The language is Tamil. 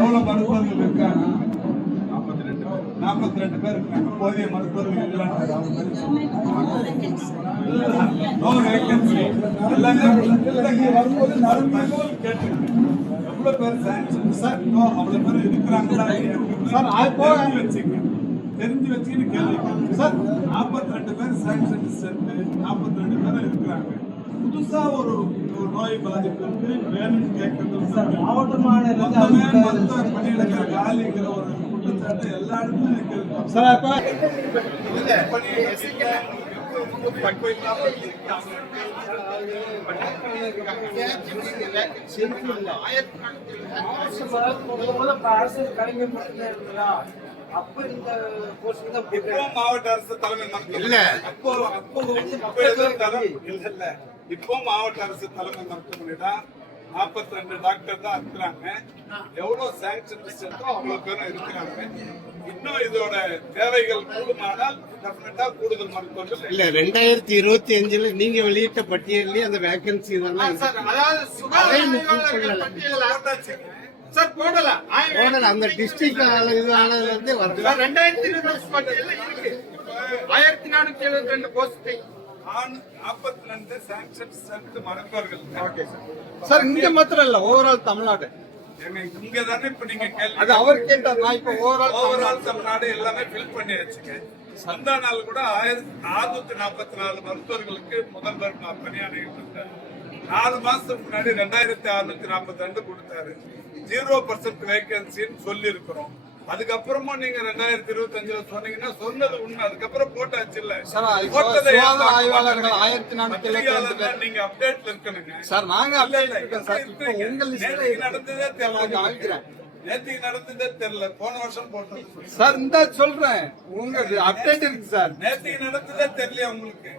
எவ்வளவு மருத்துவர்கள் இருக்காங்க? 42 பேர் இருக்காங்க. போதிய மருத்துவர்கள் இல்லைன்னு வரும்போது நறுமணம் கேட்டுருக்கேன். எவ்வளவு பேர் சார் அவ்வளவு பேர் இருக்கிறாங்களா சார்? தெரிஞ்சு வச்சுன்னு கேள்வி சார். 42 பேர் சாங்ஷன் 42 பேர் இருக்கிறாங்க. புதுசா ஒரு நோய் பாதிப்பு வேணும்னு கேட்கறது மருத்துவ பணியிடங்கிற காலிங்கிற ஒரு குற்றச்சாட்டு எல்லா இடத்துலயும் இருக்கு சார். மாவட்ட அரசு தலைமை இல்ல இப்போ மாவட்ட அரசு தலைமை மருத்துவமனை 42 டாக்டர் தான் இருக்கிறாங்க. எவ்வளவு சாங்ஷன் அவ்வளவு பேரும் இருக்கிறாங்க. இன்னும் இதோட தேவைகள் கூடுமானால் டெஃபினட்டா கூடுதல் மருத்துவர்கள் இல்ல 2025 நீங்க வெளியிட்ட பட்டியலே அந்த வேகன்சி சார் போடல அந்த டிஸ்ட்ரிக்ட் இதுவானது வந்து வருது. 1472 போஸ்டிங் 42 சாங்ஷன் மருத்துவர்கள். ஓகே சார் இங்க மாத்திரம் இல்ல ஓவரால் தமிழ்நாடு இங்க தானே இப்ப நீங்க அது அவர் கேட்டார். நான் இப்ப ஓவரால் தமிழ்நாடு எல்லாமே ஃபில் பண்ணி வச்சுங்க. அந்த நாள் கூட 1644 மருத்துவர்களுக்கு முதல்வர் பணியாற்றிட்டு இருந்தார். 4 மாசத்துக்கு முன்னாடி 2642 கொடுத்தாரு. 0% வேகன்சின்னு சொல்லி இருக்கிறோம். அதுக்கப்புறமா நீங்க 2025 சொன்னீங்கன்னா சொன்னது உண்மை. அதுக்கப்புறம் போட்டாச்சு இல்ல ஆய்வாளர்கள் 1472 நீங்க அப்டேட்ல இருக்கணுங்க சார். நாங்க நடந்ததே தெரியல. நேற்றுக்கு நடந்ததே தெரியல. போன வருஷம் போட்டோம் சார். இந்த சொல்றேன் உங்க அப்டேட் இருக்கு சார். நேற்றுக்கு நடந்ததே தெரியல உங்களுக்கு.